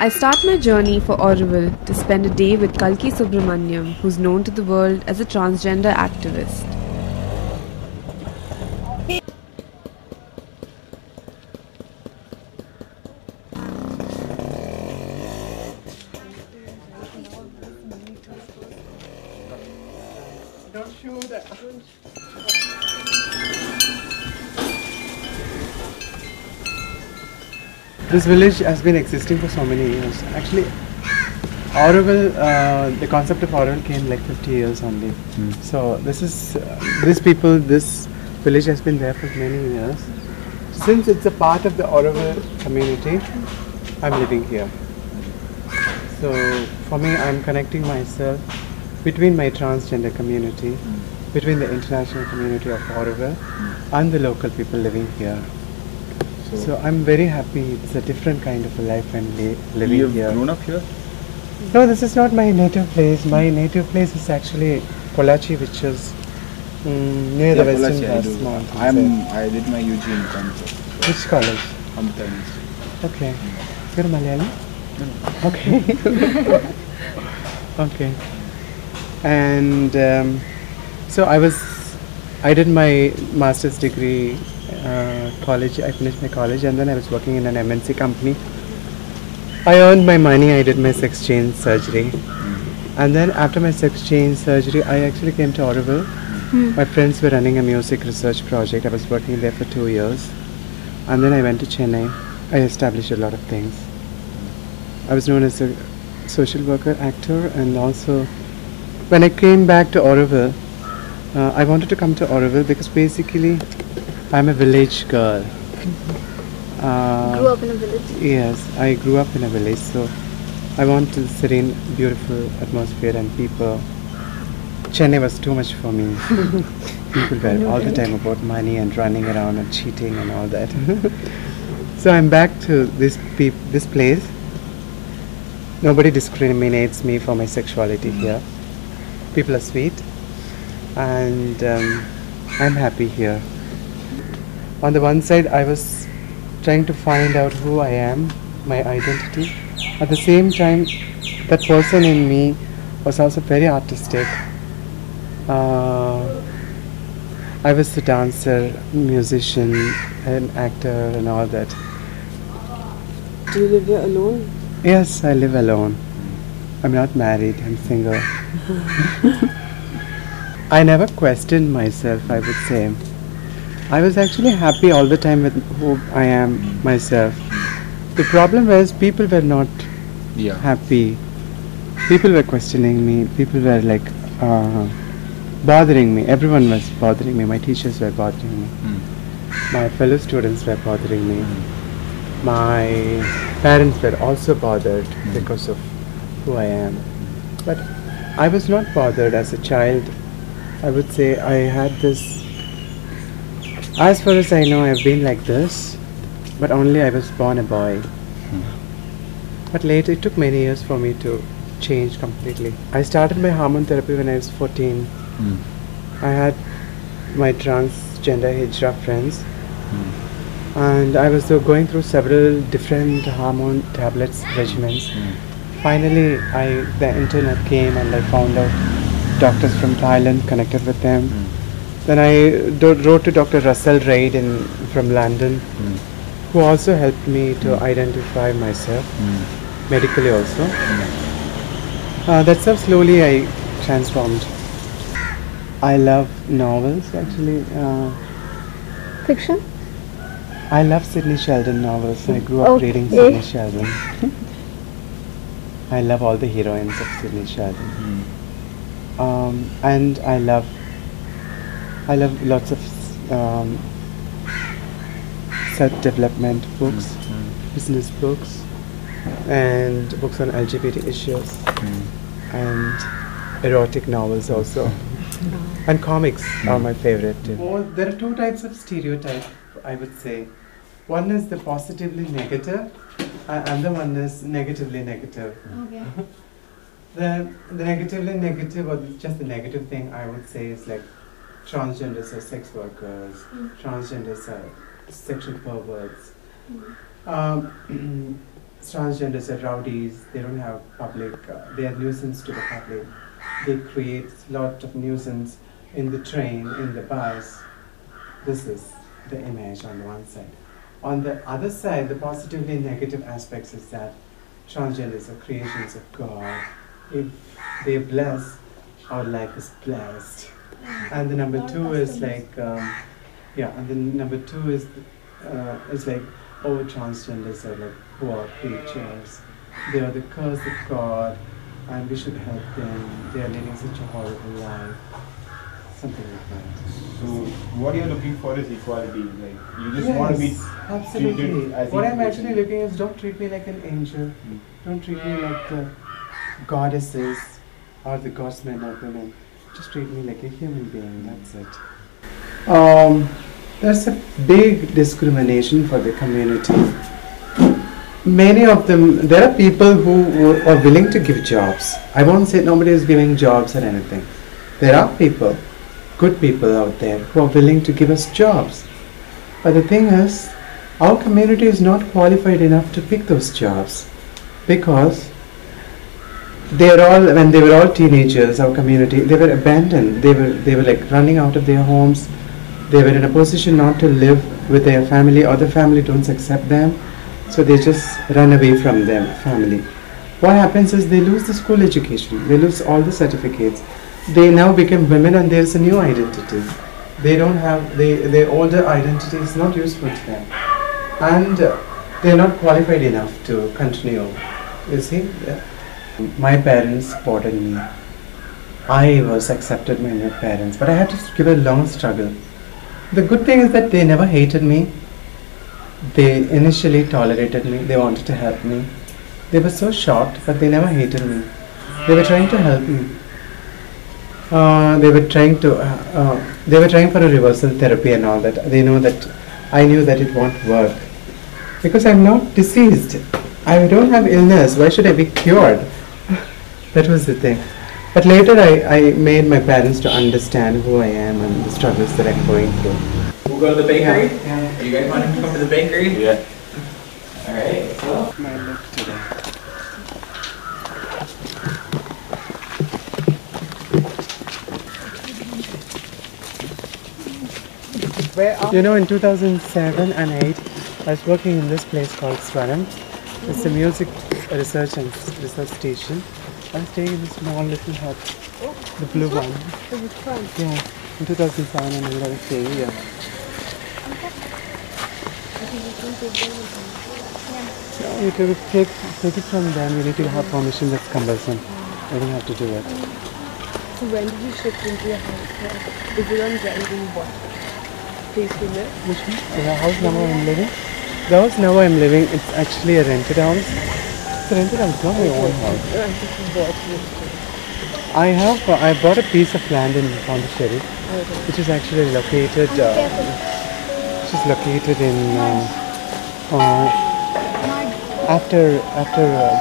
I start my journey for Auroville to spend a day with Kalki Subramaniam, who's known to the world as a transgender activist. Don't show that. This village has been existing for so many years. Actually, Auroville, the concept of Auroville came like 50 years only. So this village has been there for many years. Since it's a part of the Auroville community, I'm living here. So for me, I'm connecting myself between my transgender community, between the international community of Auroville and the local people living here. So I'm very happy. It's a different kind of a life I'm living here. You've grown up here? No, this is not my native place. My native place is actually Pollachi, which is near the Western Ghats Mountains. I did my UG in Kanpur. Which college? Amta. Okay. You're Malayali? Okay. Okay. And so I did my master's degree college. I finished my college and then I was working in an MNC company. I earned my money. I did my sex change surgery. And then after my sex change surgery, I actually came to Auroville. My friends were running a music research project. I was working there for 2 years. And then I went to Chennai. I established a lot of things. I was known as a social worker, actor, and also when I came back to Auroville, I wanted to come to Auroville because basically I'm a village girl. Grew up in a village? Yes, I grew up in a village, so I want a serene, beautiful atmosphere and people. Chennai was too much for me. People were all the time about money and running around and cheating and all that. So I'm back to this place. Nobody discriminates me for my sexuality here. People are sweet and I'm happy here. On the one side, I was trying to find out who I am, my identity. At the same time, that person in me was also very artistic. I was a dancer, musician, an actor and all that. Do you live here alone? Yes, I live alone. I'm not married, I'm single. I never questioned myself, I would say. I was actually happy all the time with who I am myself. The problem was people were not happy. People were questioning me. People were like bothering me. Everyone was bothering me. My teachers were bothering me. My fellow students were bothering me. My parents were also bothered because of who I am. But I was not bothered as a child. I would say I had this. As far as I know, I've been like this, but only I was born a boy. But later, it took many years for me to change completely. I started my hormone therapy when I was 14. I had my transgender hijra friends, and I was going through several different hormone tablets regimens. Finally, the internet came and I found out doctors from Thailand, connected with them. Then I wrote to Dr. Russell Reid from London, who also helped me to identify myself, medically also. That's how slowly I transformed. I love novels, actually. Fiction? I love Sidney Sheldon novels. I grew up reading Sidney Sheldon. I love all the heroines of Sidney Sheldon. And I love lots of self-development books, business books, and books on LGBT issues, and erotic novels also. And comics are my favorite too. There are two types of stereotype, I would say. One is the positively negative, and the one is negatively negative. Okay. The negatively negative, or just the negative thing I would say is like transgenders are sex workers, transgenders are sexual perverts, transgenders are rowdies, they don't have public, they are nuisance to the public, they create a lot of nuisance in the train, in the bus. This is the image on the one side. On the other side, the positively negative aspects is that transgenders are creations of God. If they bless, our life is blessed. And the number two is like, and then number two is like, oh, transgenders are like poor creatures. They are the curse of God, and we should help them. They are leading such a horrible life. Something like that. So what you're looking for is equality. Like you just want to be absolutely. treated as What I'm equal. actually looking is, don't treat me like an angel. Don't treat me like the goddesses or the gods men or women. Just treat me like a human being. That's it. There's a big discrimination for the community. Many of them, there are people who are willing to give jobs. I won't say nobody is giving jobs or anything. There are people, good people out there who are willing to give us jobs. But the thing is, our community is not qualified enough to pick those jobs, because when they were all teenagers, our community, they were abandoned. They were like running out of their homes. They were in a position not to live with their family, or the family don't accept them, so they just run away from their family. What happens is they lose the school education, they lose all the certificates. They now become women, and there's a new identity. They don't have, their older identity is not useful to them. And they're not qualified enough to continue. You see? My parents supported me. I was accepted by my parents, but I had to give a long struggle. The good thing is that they never hated me. They initially tolerated me. They wanted to help me. They were so shocked, but they never hated me. They were trying to help me. They were trying for a reversal therapy and all that. They know that I knew that it won't work, because I'm not diseased. I don't have illness. Why should I be cured? That was the thing. But later I made my parents to understand who I am and the struggles that I'm going through. We'll go to the bakery? Yeah. You guys want to come to the bakery? Yeah. Alright, cool. My look today. You know, in 2007 and 8, I was working in this place called Swaram. It's a music research and research station. I was staying in this small little hut, the blue one. Yeah, in 2007 and 8 I was staying here. No, you can take it from them. You need to have permission. That's cumbersome. I don't have to do it. So when did you shift into your house? Is it on rent in what place you live? Which one? The house now I'm living? The house now I'm living, it's actually a rented house. It's a rented house, not my own house. I bought a piece of land in Pondicherry, which is actually located, after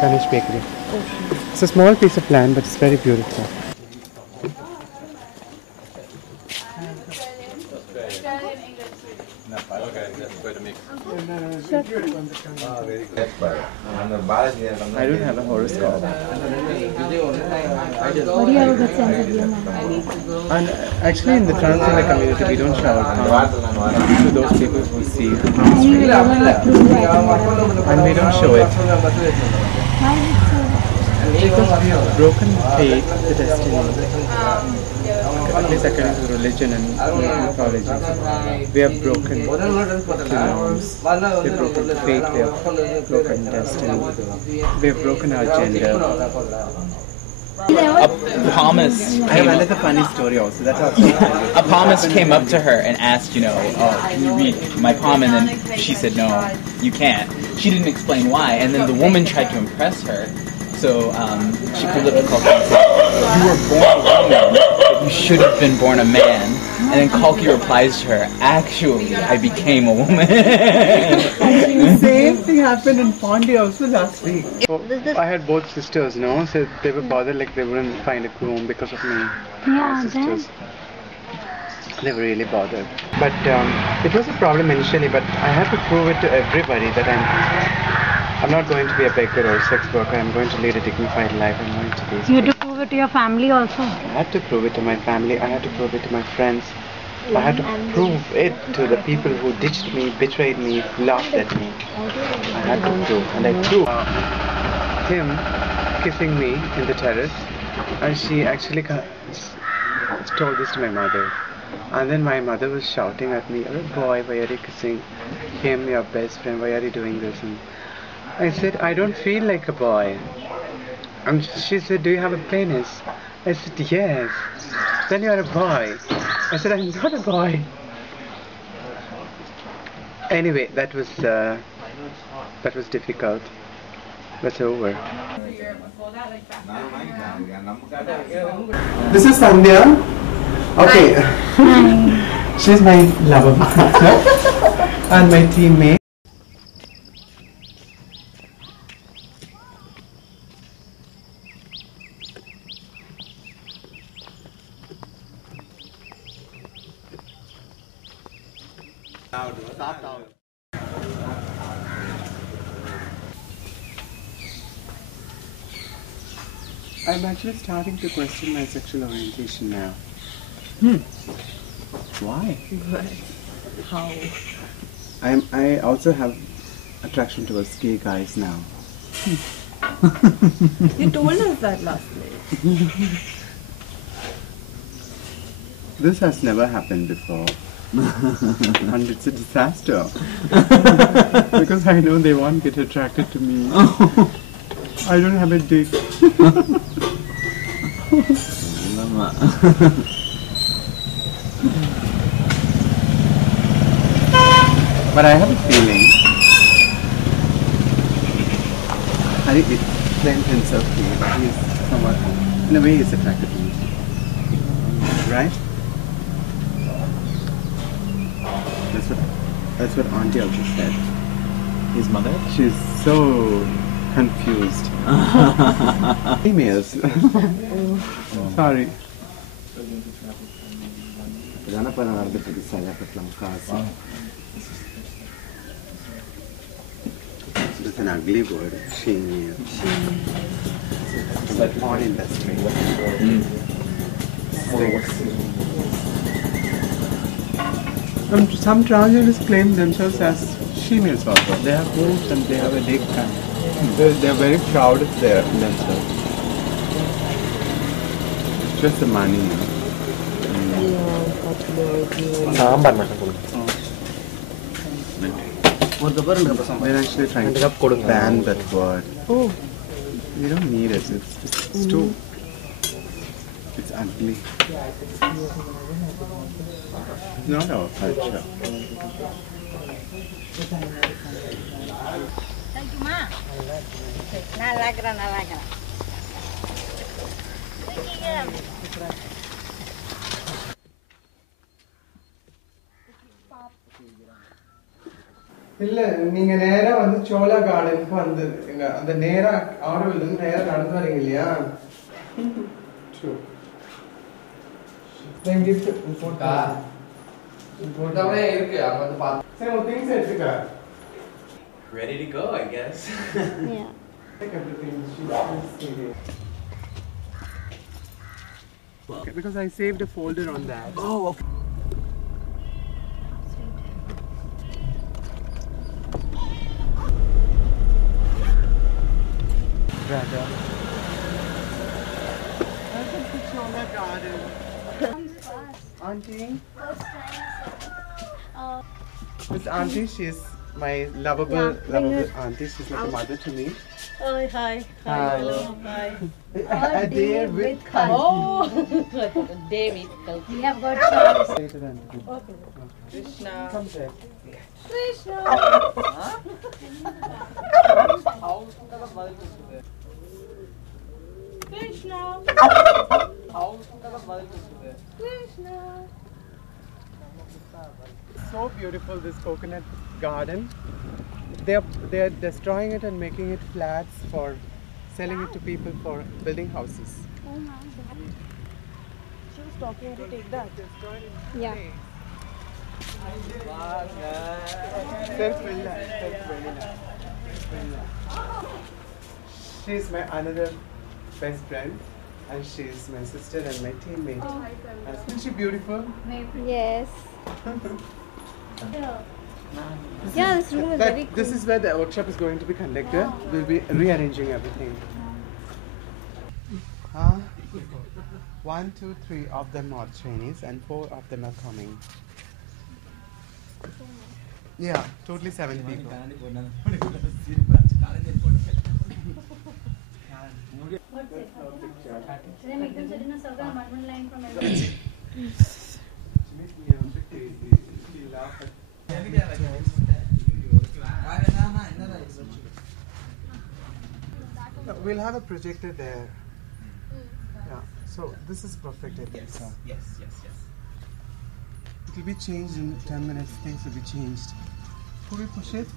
Ganesh Bakery. It's a small piece of land, but it's very beautiful. Okay, that's quite a mix. I don't have a horoscope. What do you have a good sense of humor? And actually in the transgender community we don't shower to those people who see the palm And you street. will never approve that. And we don't show it. Why is it so? Because we have broken fate, the destiny. At least according to religion and mythology. We have broken norms. We have broken fate, we have broken destiny. We have broken our gender. A palmist I have came another funny story also. That's how a palmist came up to her and asked, oh, can you read my palm? And then she said, no, you can't. She didn't explain why. And then the woman tried to impress her. So she comes up to Kalki and says, you were born a woman, but you should have been born a man. And then Kalki replies to her, actually, I became a woman. see? same thing happened in Pondy also last week. I had both sisters, no? So they were bothered like they wouldn't find a groom because of me. My sisters. They were really bothered. But it was a problem initially, but I had to prove it to everybody that I'm not going to be a beggar or a sex worker. I'm going to lead a dignified life. I'm going to be. You had to prove it to your family also. I had to prove it to my family. I had to prove it to my friends. I had to prove it to the people who ditched me, betrayed me, laughed at me. I had to prove, and I proved. Him kissing me in the terrace, and she actually told this to my mother. And then my mother was shouting at me, "Oh boy, why are you kissing him, your best friend? Why are you doing this?" And I said, "I don't feel like a boy." And she said, "Do you have a penis?" I said, "Yes." "Then you are a boy." I said, "I'm not a boy." Anyway, that was difficult. That's over. This is Sandhya. Okay. She's my lover and my teammate. I'm actually starting to question my sexual orientation now. Why? How? I also have attraction towards gay guys now. You told us that last night. This has never happened before. And it's a disaster. Because I know they won't get attracted to me. I don't have a dick. But I have a feeling Hari explained himself to me that he is somewhat, in a way, he's attracted to me. Right? That's what Auntie also said. His mother? She's so confused. Females. Sorry. It's an ugly word. Female. It's like porn industry. Some transgenders claim themselves as females also. They have boobs and they have a dick and they're very proud of themselves. It's just the money, you know. They're actually trying to ban that word. Oh, we don't need it. It's too. It's ugly. It's not our culture. Thank you, Ma. Nalagra. இல்ல நீங்க நேரா வந்து சோலா கார்டனுக்கு வந்து அந்த நேரா ஆரோவில் இருந்து நேரா நடந்து வரீங்க இல்லையா? True. Then gift போட்டா போட்டாவே இருக்கு அங்க வந்து பாத்து. சரி உங்க things எடுத்துக்க. Ready to go, I guess. Yeah. Take everything. Okay, because I saved a folder on that. Oh, okay. Brother. Welcome to Chola Garden. Auntie. This auntie, she's my lovable auntie. She's like a mother to me. Hi. Hi. Hello. Hi. A day with kalki. Oh, a day with kalki. We have got choice. Later than Okay. Krishna. Come there. Krishna. Krishna. Krishna. So beautiful, this coconut garden. they are destroying it and making it flats for selling it to people for building houses. She was talking to take that. Yeah. She's my another best friend, and she's my sister and my teammate. Isn't she beautiful? Yes. Yeah, this room is very cool. This is where the workshop is going to be conducted. We'll be rearranging everything. 1, 2, 3 of them are trainees and 4 of them are coming. Yeah, totally 7 people. We'll have a projector there. Yeah, so this is perfect. Yes. It will be changed in 10 minutes. Things will be changed. Could we push it?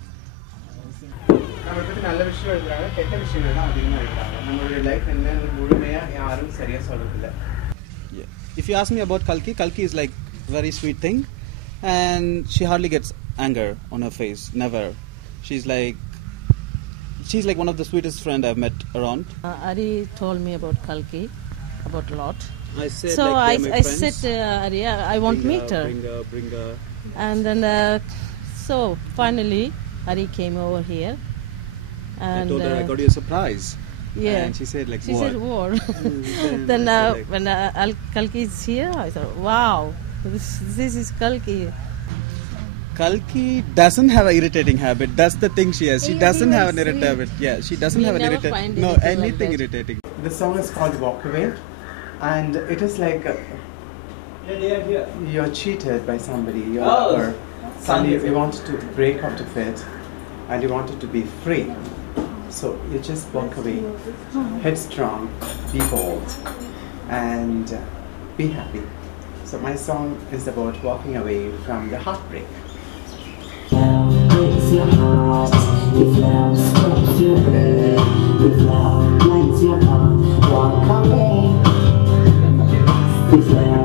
நல்ல விஷயம் எழுதுறாங்க கெட்ட விஷயங்கள் தான் அதிகமாக எழுதுறாங்க நம்மளுடைய life என்னன்னு முழுமையாக யாரும் சரியாக சொல்றதில்லை. If you ask me about Kalki, Kalki is like very sweet thing, and she hardly gets anger on her face. Never. She's like one of the sweetest friend I've met around. Ari told me about Kalki, about a lot. I said, so like, I said to Ari, I want to meet her. Bring her. And then, so finally, Ari came over here. And I told her I got you a surprise. Yeah. And she said, like, she what? said, what? Then Then I said, like, when Kalki is here, I thought, wow, this is Kalki. Kalki doesn't have an irritating habit. That's the thing she has. She doesn't have an Sweet. irritating habit. Yeah, she doesn't We have an never irritating. find No, anything like anything that. irritating. The song is called Walk Away, and it is like you're cheated by somebody, suddenly you wanted to break out of it, and you wanted to be free. So you just walk away, headstrong, be bold, and be happy. So my song is about walking away from the heartbreak. Breaks your heart, if love stops your head, if love breaks your heart, walk away. If love